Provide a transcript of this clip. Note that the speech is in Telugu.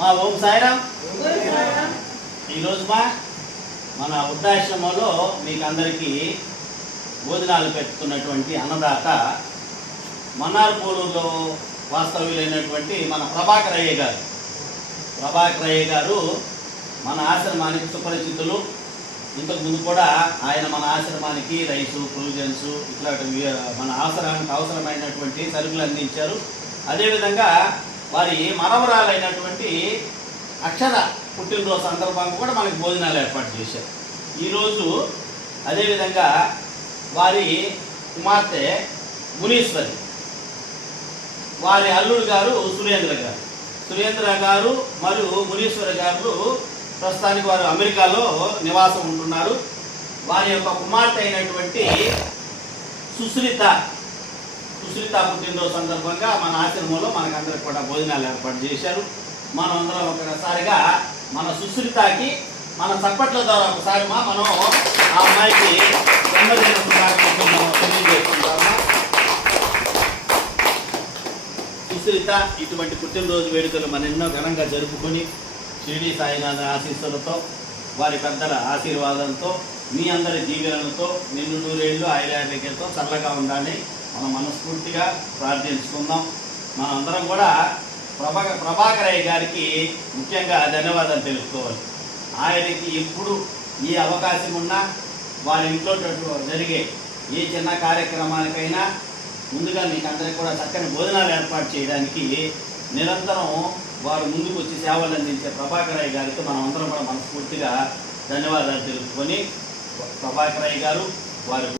మా ఓం సాయిరామ్. ఈరోజు మన వృద్ధాశ్రమంలో మీకు అందరికీ భోజనాలు పెట్టుకున్నటువంటి అన్నదాత మన్నార్పూలులో వాస్తవ్యులైనటువంటి మన ప్రభాకర్ అయ్య గారు మన ఆశ్రమానికి సుపరిచితులు. ఇంతకుముందు కూడా ఆయన మన ఆశ్రమానికి రైసు, ప్రొవిజన్స్ ఇట్లాంటి మన ఆశ్రమానికి అవసరమైనటువంటి సరుకులు అందించారు. అదేవిధంగా వారి మనవరాలైనటువంటి అక్షర పుట్టినరోజు సందర్భంగా కూడా మనకి భోజనాలు ఏర్పాటు చేశారు ఈరోజు. అదేవిధంగా వారి కుమార్తె మునీశ్వరి, వారి అల్లుడు గారు సురేంద్ర గారు మరియు మునీశ్వరి గారు ప్రస్తుతానికి వారు అమెరికాలో నివాసం ఉంటున్నారు. వారి యొక్క కుమార్తె అయినటువంటి సుశ్రిత పుట్టినరోజు సందర్భంగా మన ఆశ్రమంలో మనకందరికి కూడా భోజనాలు ఏర్పాటు చేశారు. మనం అందరం ఒకసారిగా మన సుశ్రితకి మన చప్పట్ల ద్వారా ఒకసారి మనం ఆ అమ్మాయికి జన్మదిన శుభాకాంక్షలు తెలియజేసుకుంటాము. సుశ్రిత ఇటువంటి పుట్టినరోజు వేడుకలు మనం ఎన్నో ఘనంగా జరుపుకొని షిరిడి సాయినాథ ఆశీస్సులతో, వారి పెద్దల ఆశీర్వాదంతో, మీ అందరి దీవెనలతో నిన్ను నూరేళ్ళు ఆయురారోగ్యంతో చల్లగా ఉండాలని మనం మనస్ఫూర్తిగా ప్రార్థించుకుందాం. మనందరం కూడా ప్రభాకర్ అయ్య గారికి ముఖ్యంగా ధన్యవాదాలు తెలుసుకోవాలి. ఆయనకి ఎప్పుడు ఏ అవకాశం ఉన్నా వారి ఇంట్లో జరిగే ఏ చిన్న కార్యక్రమానికైనా ముందుగా మీకు అందరికీ కూడా చక్కని భోజనాలు ఏర్పాటు చేయడానికి నిరంతరం వారు ముందుకు వచ్చి సేవలు అందించే ప్రభాకర్ అయ్య గారికి మనం అందరం కూడా మనస్ఫూర్తిగా ధన్యవాదాలు తెలుపుకొని ప్రభాకర్ అయ్య గారు వారి